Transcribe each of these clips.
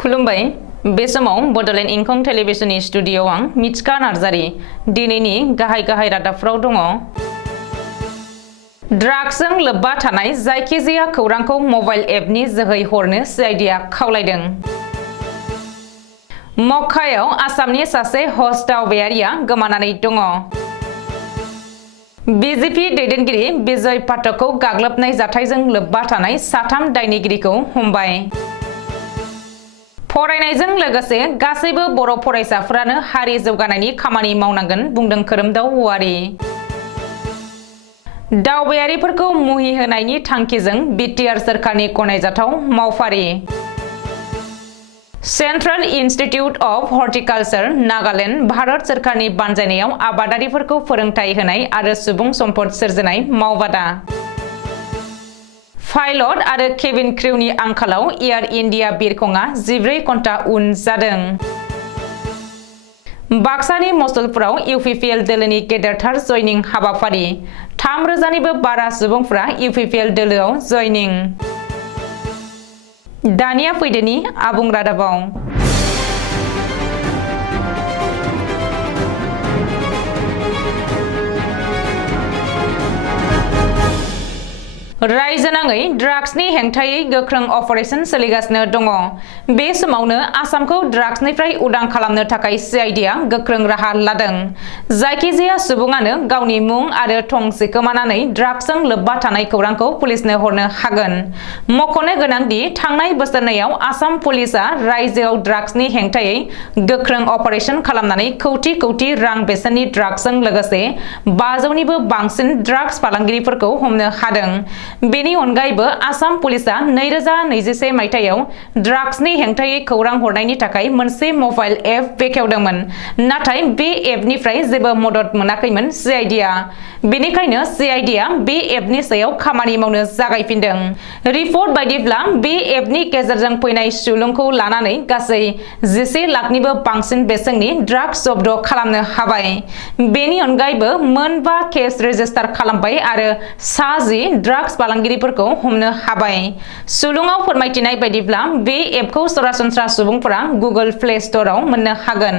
खुलुमबाय बे समाव बडोलेण्ड इंखं टेलिभिजननि स्टुडिय'आव आं मिथिका नार्जारी दिनैनि गाहाय रादाबफोराव दङ। ड्राग्सजों लोब्बा थानाय जायखिजाया खौरांखौ मबाइल एपनि जोहै हरनो सीआईडीआ खावलायदों। मक्कायाव आसामनि सासे हज दावबायारिया गोमानानै दङ। बीजेपी दैदेनगिरि बिजय पाठकखौ गाग्लोबनाय जाथायजों लोब्बा थानाय साथाम दायनिगिरिखौ हमबाय। फरायनायजों लोगोसे गासैबो बर' फरायसाफोरानो हारि जौगानायनि खामानि मावनांगोन बुंदों खोरोमदाव औवारी। दावबायारिफोरखौ मुहि होनायनि थांखिजों बिटिआर सोरखारनि गनायजाथाव मावफारि। Central institute of horticulture Nagaland Bharat सोरखारनि बानजायनायाव आबादारिफोरखौ फोरोंथाय होनाय आरो सुबुं सम्पद सोरजिनाय मावबादा। पाइलट आरो केबिन क्रिउनि आंखालाव एयार इन्डिया बिरखंआ 14 घन्टा उन जादों। बाक्सानि मसलपुराव इउपिपिएल दोलोनि गेदेरथार जयनिं हाबाफारि 3,000निबो बारा सुबुंफोरा इउपिपिएल दोलोआव जयनिं। दानिया फैदोनि आबुं रादाबाव। रायजोनाङै ड्राग्सनि हेंथायै गोख्रों अपारेशन सोलिगासिनो दङ। बे समावनो आसामखौ ड्राग्सनिफ्राय उदां खालामनो थाखाय सीआईडीआ गोख्रों राहा लादों। जायखिजाया सुबुङानो गावनि मुं आरो थं सिखोमानानै ड्राग्सजों लोब्बा थानाय खौरांखौ पुलिसनो हरनो हागोन। मख'नो गोनांदि थांनाय बोसोरनैयाव आसाम पुलिसआ रायजोआव ड्राग्सनि हेंथायै गोख्रों अपारेशन खालामनानै कौटि रां बेसेननि ड्राग्सजों लोगोसे 500निबो बांसिन ड्राग्स फालांगिरिफोरखौ हमनो हादों। बेनि अनगायैबो आसाम पुलिसआ 2021 मायथाइयाव ड्राग्सनि हेंथायै खौरां हरनायनि थाखाय मोनसे मबाइल एप बेखेवदोंमोन। नाथाय बे एपनिफ्राय जेबो मदद मोनाखैमोन सीआईडीआ। बेनिखायनो सीआईडीआ बे एपनि सायाव खामानि मावनो जागायफिनदों। रिपर्ट बायदिब्ला बे एपनि गेजेरजों फैनाय सुलुंखौ लानानै गासै 11 लाखनिबो बांसिन बेसेननि ड्राग्स जब्द खालामनो हाबाय। बेनि अनगायैबो 5 केस रेजिस्टार खालामबाय आरो 10 ड्राग्स फालांगिरिफोरखौ हमनो हाबाय। सुलुङाव फोरमायथिनाय बायदिब्ला बे एपखौ सरासनस्रा सुबुंफोरा गुगोल प्ले स्ट'रआव मोननो हागोन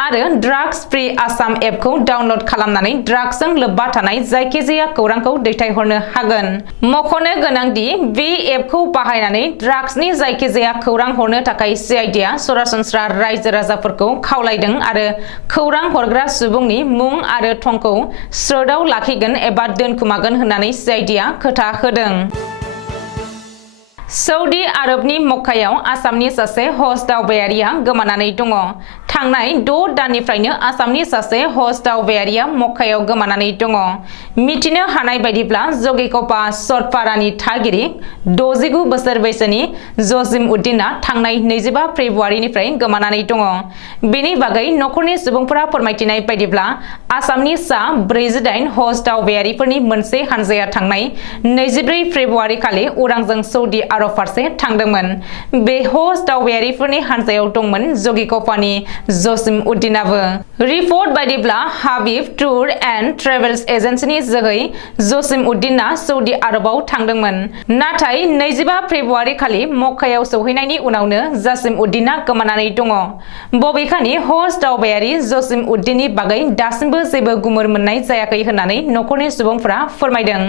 आरो ड्राग्स फ्री आसाम एपखौ डाउनल'ड खालामनानै ड्राग्सजों लोब्बा थानाय जायखिजाया खौरांखौ दैथायहरनो हागोन। मख'नो गोनांदि बे एपखौ बाहायनानै ड्राग्सनि जायखिजाया खौरां हरनो थाखाय सीआईडीआ सरासनस्रा रायजो राजाफोरखौ खावलायदों आरो खौरां हरग्रा सुबुंनि मुं आरो थंखौ स्रोदआव लाखिगोन एबा दोनखुमागोन होननानै सीआईडीआ खोथा होदों। सौदी आरबनि मक्कायाव आसामनि सासे हज दावबायारिया गोमानानै दङ। थांनाय 6 दाननिफ्रायनो आसामनि सासे हज दावबायारिया मक्कायाव गोमानानै दङ। मिथिनो हानाय बायदिब्ला जगिकपा सरपारानि थागिरि 69 बोसोर बैसोनि जसिम उद्दीनआ थांनाय 25 फेब्रुआरिनिफ्राय गोमानानै दङ। बेनि बागै नखरनि सुबुंफोरा फोरमायथिनाय बायदिब्ला आसामनि सा 48 हज दावबायारिफोरनि मोनसे हानजाया थांनाय 24 फेब्रुआरि खालि उरांजों सौदी आरब फारसे थांदोंमोन। बे हज दावबायारिफोरनि हानजायाव दंमोन जगिकपानि जसिम उद्दीनाबो। रिपर्ट बायदिब्ला हाबिब टुर एन्ड ट्रेभेल्स एजेन्सिनि जोहै जसिम उद्दीनआ सौदी आरबआव थांदोंमोन। नाथाय 25 फेब्रुआरि खालि मक्कायाव सौहैनायनि उनावनो जसिम उद्दीनआ गोमानानै दङ। बबेखानि हज दावबायारि जसिम उद्दीननि बागै दासिमबो जेबो गुमुर मोननाय जायाखै होननानै नखरनि सुबुंफोरा फोरमायदों।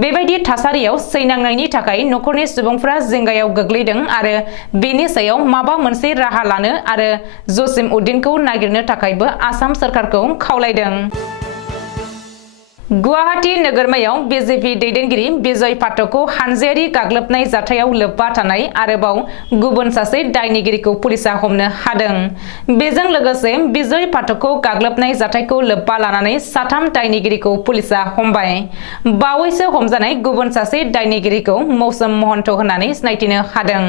बेबायदि थासारियाव सैनांनायनि थाखाय नखरनि सुबुंफोरा जिंगायाव गोग्लैदों आरो बेनि सायाव माबा मोनसे राहा लानो आरो जसिम उद्दीनखौ नागिरनो थाखायबो आसाम सोरखारखौ खावलायदों। गुवाहाटी नोगोरमायाव बीजेपी दैदेनगिरि बिजय पाठकखौ हानजायारि गाग्लोबनाय जाथायाव लोब्बा थानाय आरोबाव गुबुन सासे दायनिगिरिखौ पुलिसआ हमनो हादों। बेजों लोगोसे बिजय पाठकखौ गाग्लोबनाय जाथायखौ लोब्बा लानानै 3 दायनिगिरिखौ पुलिसआ हमबाय। बावैसो हमजानाय गुबुन सासे दायनिगिरिखौ मौसम महन्त होननानै सिनायथिनो हादों।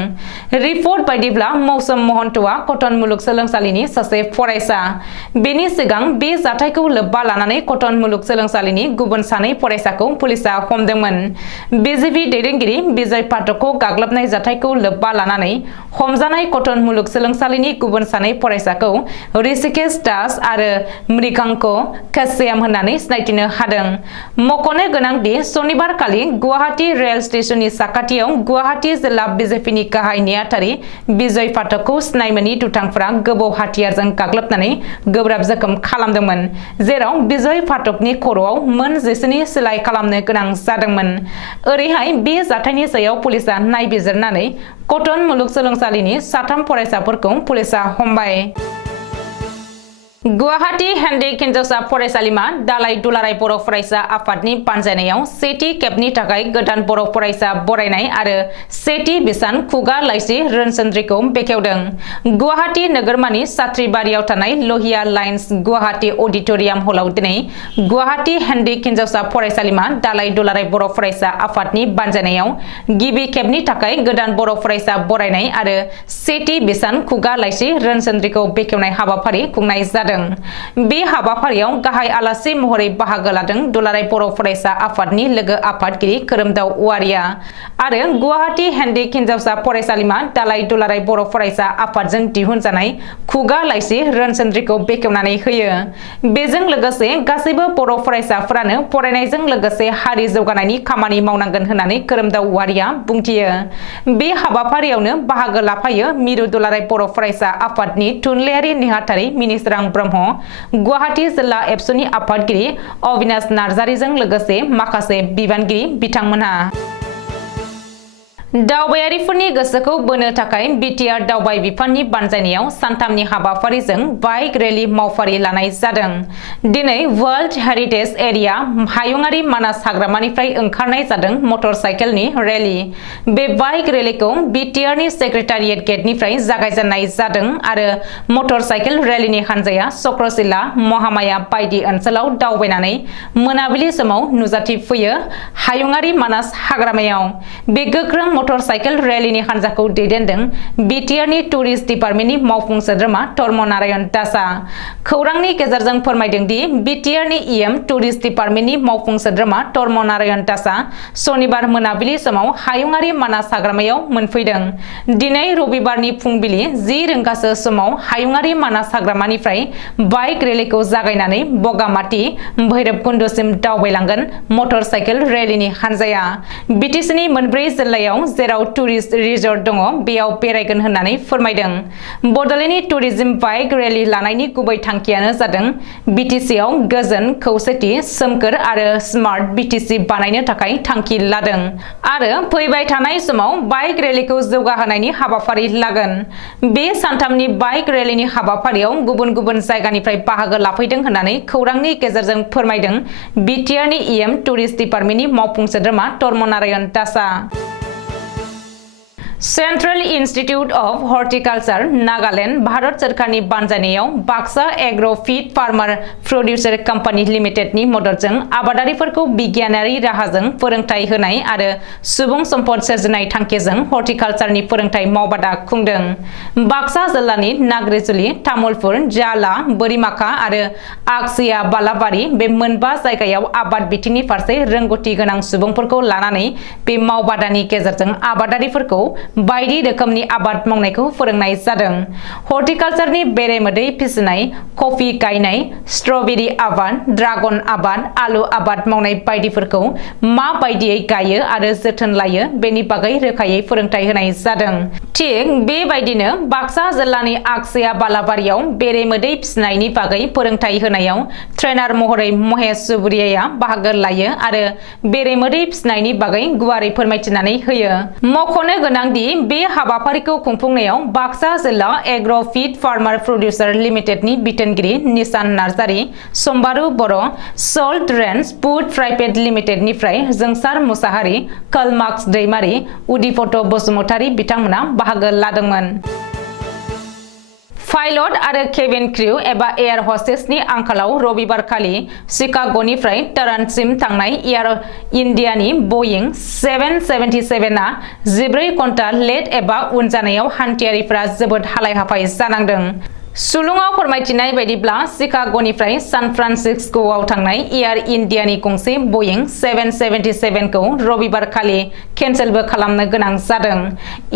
रिपर्ट बायदिब्ला मौसम महन्तआ कटन मुलुगसोलोंसालिनि सासे फरायसा। बेनि सिगां बे जाथायखौ लोब्बा लानानै कटन मुलुगसोलोंसालिनि गुबुन सानै फरायसाखौ पुलिसा हमदोंमोन। बिजेपि दैदेनगिरि बिजय पाठकखौ गाग्लोबनाय जाथायखौ लोब्बा लानानै हमजानाय कटन मुलुगसोलोंसालिनि गुबुन सानै फरायसाखौ ऋषिकेश दास आरो मृगांक काश्यप होननानै सिनायथिनो हादों। मख'नो गोनांदि सनिबारखालि गुवाहाटी रेल स्टेशननि साखाथियाव गुवाहाटी जिल्ला बिजेपिनि गाहाय नेहाथारि बिजय पाठकखौ सिनाय मोनि दुथांफोरा गोबौ हाथियारजों गाग्लोबनानै गोब्राब जखम खालामदोंमोन, जेराव बिजय पाठकनि खर'आव मोन 10 सिलाइ खालामनो गोनां जादोंमोन। ओरैहाय बे जाथायनि सायाव पुलिसा नायबिजिरनानै कटन मुलुगसोलोंसालिनि 3 फरायसाफोरखौ पुलिसा हमबाय। गुवाहाटी हेनरिक हिनजावसा फरायसालिमा दालाइ दुलाराय बर' फरायसा आफादनि बानजायनायाव सेथि खेबनि थाखाय गोदान बर' फरायसा बरायनाय आरो सेथि बिसान खुगा लाइसि रोनसोन्द्रिखौ बेखेवदों। गुवाहाटी नोगोरमानि सात्रिबारियाव थानाय लहिया लाइन्स गुवाहाटी अडिट'रियाम हलाव दिनै गुवाहाटी हेनरिक हिनजावसा फरायसालिमा दालाइ दुलाराय बर' फरायसा आफादनि बानजायनायाव गिबि खेबनि थाखाय गोदान बर' फरायसा बरायनाय आरो सेथि बिसान खुगा लाइसि रोनसोन्द्रिखौ बेखेवनाय हाबाफारि खुंनाय जादों। बे हाबाफारियाव गाहाय आलासि महरै बाहागो लादों दुलाराय बर' फरायसा आफादनि लोगो आफादगिरि खोरोमदाव औवारिया आरो गुवाहाटी हेनरिक हिनजावसा फरायसालिमा दालाइ दुलाराय बर' फरायसा आफादजों दिहुनजानाय खुगा लाइसि रोनसोन्द्रिखौ बेखेवनानै होयो। बेजों लोगोसे गासैबो बर' फरायसाफोरानो फरायनायजों लोगोसे हारि जौगानायनि खामानि मावनांगोन होननानै खोरोमदाव औवारिया बुंथियो। बे हाबाफारियावनो बाहागो लाफायो मिरु दुलाराय बर' फरायसा आफादनि थुनलाइयारि नेहाथारि मिनिसोरां ब्रह्म, गुवाहाटी जिल्ला एबसुनि आफादगिरि अबिनाश नार्जारिजों लोगोसे माखासे बिबानगिरि बिथांमोनहा। दावबायारिफोरनि गोसोखौ बोनो थाखाय बिटिआर दावबाय बिफाननि बानजायनायाव सानथामनि हाबाफारिजों बाइक रेली मावफारि लानाय जादों। दिनै वर्ल्ड हेरिटेज एरिया हायुङारि मानास हाग्रामानिफ्राय ओंखारनाय जादों मटर साइकेलनि रेली। बे बाइक रेलीखौ बिटिआरनि सेक्रेटारियेट गेटनिफ्राय जागायजेननाय जादों आरो मटर साइकेल रेलीनि हानजाया चक्रशिला, महामाया बायदि ओनसोलाव दावबायनानै मोनाबिलि समाव नुजाथिफैयो हायुङारि मानास हाग्रामायाव। बे गोख्रों मटर साइकेल रेलीनि हानजाखौ दैदेनदों बिटिआरनि टुरिस्ट डिपार्टमेन्टनि मावफुं सोद्रोमा धर्म नारायण दासआ। खौरांनि गेजेरजों फोरमायदों दि बिटिआरनि इएम टुरिस्ट डिपार्टमेन्टनि मावफुं सोद्रोमा धर्म नारायण दासआ सनिबार मोनाबिलि समाव हायुङारि मानास हाग्रामायाव मोनफैदों। दिनै रबिबारनि फुंबिलि 10 रिंगासो समाव हायुङारि मानास हाग्रामानिफ्राय बाइक रेलीखौ जागायनानै बगामाथि, भैरबकुन्दसिम दावबायलांगोन मटर साइकेल रेलीनि हानजाया। बिटिसिनि मोनब्रै जिल्लायाव जेराव टुरिस्ट रिजर्ट दङ बेयाव बेरायगोन होननानै फोरमायदों। बड'लेण्डनि टुरिज्म बाइक रेली लानायनि गुबै थांखियानो जादों बिटिसिआव गोजोन, खौसेथि, सोमखोर आरो स्मार्ट बिटिसि बानायनो थाखाय थांखि लादों आरो फैबाय थानाय समाव बाइक रेलीखौ जौगाहोनायनि हाबाफारि लागोन। बे सानथामनि बाइक रेलीनि हाबाफारियाव गुबुन गुबुन जायगानिफ्राय बाहागो लाफैदों होननानै खौरांनि गेजेरजों फोरमायदों बिटिआरनि इएम टुरिस्ट डिपार्टमेन्टनि मावफुं सोद्रोमा धर्म नारायण दासआ। Central institute of horticulture Nagaland Bharat सोरखारनि बानजायनायाव Baksa agro' feed farmer producer company लिमिटेडनि मददजों आबादारिफोरखौ बिगियानारि राहाजों फोरोंथाय होनाय आरो सुबुं सम्पद सोरजिनाय थांखिजों हर्टिकालचारनि फोरोंथाय मावबादा खुंदों। बाक्सा जिल्लानि नाग्रिजुलि, तामुलपुर, जाला, बोरिमाखा आरो आगसिया बालाबारि बे मोनबा जायगायाव आबाद बिथिंनि फारसे रोंगौथि गोनां सुबुंफोरखौ लानानै बे मावबादानि गेजेरजों आबादारिफोरखौ बायदि रोखोमनि आबाद मावनायखौ फोरोंनाय जादों। हर्टिकालचारनि बेरेमोदै फिसिनाय, कफि गायनाय, स्ट्रबेरी आबाद, ड्रागन आबाद, आलु आबाद मावनाय बायदिफोरखौ मा बायदियै गायो आरो जोथोन लायो बेनि बागै रोखायै फोरोंथाय होनाय जादों। थिग बेबायदिनो बाक्सा जिल्लानि आगसिया बालाबारियाव बेरेमोदै फिसिनायनि बागै फोरोंथाय होनायाव ट्रेनार महरै महेश सुबुरियाया बाहागो लायो आरो बेरेमोदै फिसिनायनि बागै गुवारै फोरमायथिनानै होयो। मख'नो गोनां दि बे हाबाफारिखौ खुंफुंनायाव बाक्सा जिल्ला एग्र' फीड फार्मार प्रडिउसार लिमिटेडनि बिथोनगिरि Nishan Narzary, Samboru Boro', salt range food private लिमिटेडनिफ्राय जोंसार मुसाहारि, कलमाक्स दैमारि, उदिपत बसुमतारि बिथांमोना बाहागो लादोंमोन। पाइलट आरो केबिन क्रिउ एबा एयार हस्टेसनि आंखालाव रबिबारखालि शिकाग'निफ्राय टरन्ट'सिम थांनाय एयार इन्डियानि बइं 777 आ 14 घन्टा लेट एबा उन जानायाव हान्थियारिफोरा जोबोद हालाय-हाफाय जानांदों। सुलुङाव फोरमायथिनाय बायदिब्ला शिकाग'निफ्राय सान फ्रान्सिस्क'आव थांनाय एयार इन्डियानि गंसे बइं 777 खौ रबिबार खालि केन्सेलबो खालामनो गोनां जादों।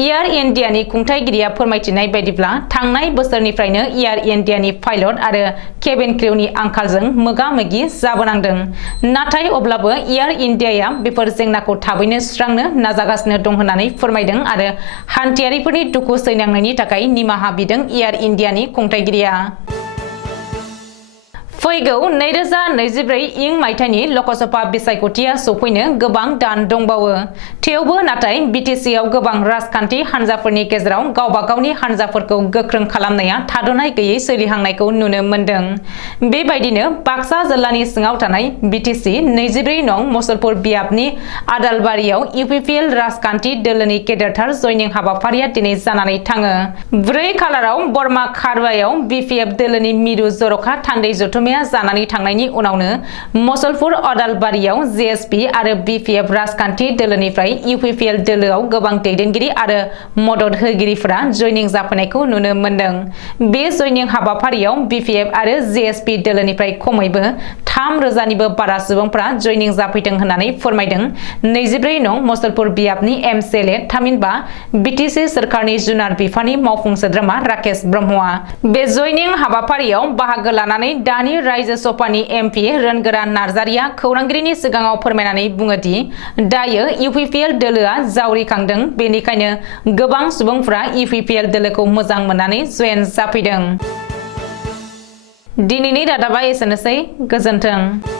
एयार इन्डियानि खुंथायगिरिया फोरमायथिनाय बायदिब्ला थांनाय बोसोरनिफ्रायनो एयार इन्डियानि पाइलट आरो केबिन क्रिउनि आंखालजों मोगा-मोगि जाबोनांदों। नाथाय अब्लाबो एयार इन्डियाया बेफोर जेंनाखौ थाबैनो सुस्रांनो नाजागासिनो दं होननानै फोरमायदों आरो हान्थियारिफोरनि दुखु सैनांनायनि थाखाय निमाहा बिदों एयार इन्डियानि खुंथायगिरिया। फैगौ 2024 इं मायथाइनि लकसभा बिसायख'थिया सफैनो गोबां दान दंबावो। थेवबो नाथाय बिटिसिआव गोबां राजखान्थि हान्जाफोरनि गेजेराव गावबा गावनि हान्जाफोरखौ गोख्रों खालामनाया थाद'नाय गैयै सोलिहांनायखौ नुनो मोन्दों। बेबायदिनो बाक्सा जिल्लानि सिङाव थानाय बिटिसि 24 नं मुसलपुर बियाबनि आदालबारियाव इउपिपिएल राजखान्थि दोलोनि गेदेरथार जयनिं हाबाफारिया दिनै जानानै थाङो। 4 खालाराव बरमा खारवायाव बिपिएफ दोलोनि मिरु जर'खा थान्दै जथुम जानानै थांनायनि उनावनो मुसलपुर आदालबारियाव जेएसपि आरो बिपिएफ राजखान्थि दोलोनिफ्राय इउपिपिएल दोलोआव गोबां दैदेनगिरि आरो मदद होगिरिफोरा जयनिं जाफैनायखौ नुनो मोन्दों। बे जयनिं हाबाफारियाव बिपिएफ आरो जेएसपि दोलोनिफ्राय खमैबो 3,000निबो बारा सुबुंफोरा जयनिं जाफैदों होननानै फोरमायदों 24 नं मुसलपुर बियाबनि एमसिएलए थामहिनबा बिटिसि सोरखारनि जुनार बिफाननि मावफुं सोद्रोमा राकेश ब्रह्मआ। बे जयनिं हाबाफारियाव बाहागो लानानै दानि रायजो सभानि एमपि रोनगोरा नार्जारिया खौरांगिरिनि सिगाङाव फोरमायनानै बुङो दि दायो इउपिपिएल दोलोआ जावरिखांदों, बेनिखायनो गोबां सुबुंफोरा इउपिपिएल दोलोखौ मोजां मोननानै जयेन जाफैदों। दिनैनि रादाबा एसेनोसै, गोजोन्थों।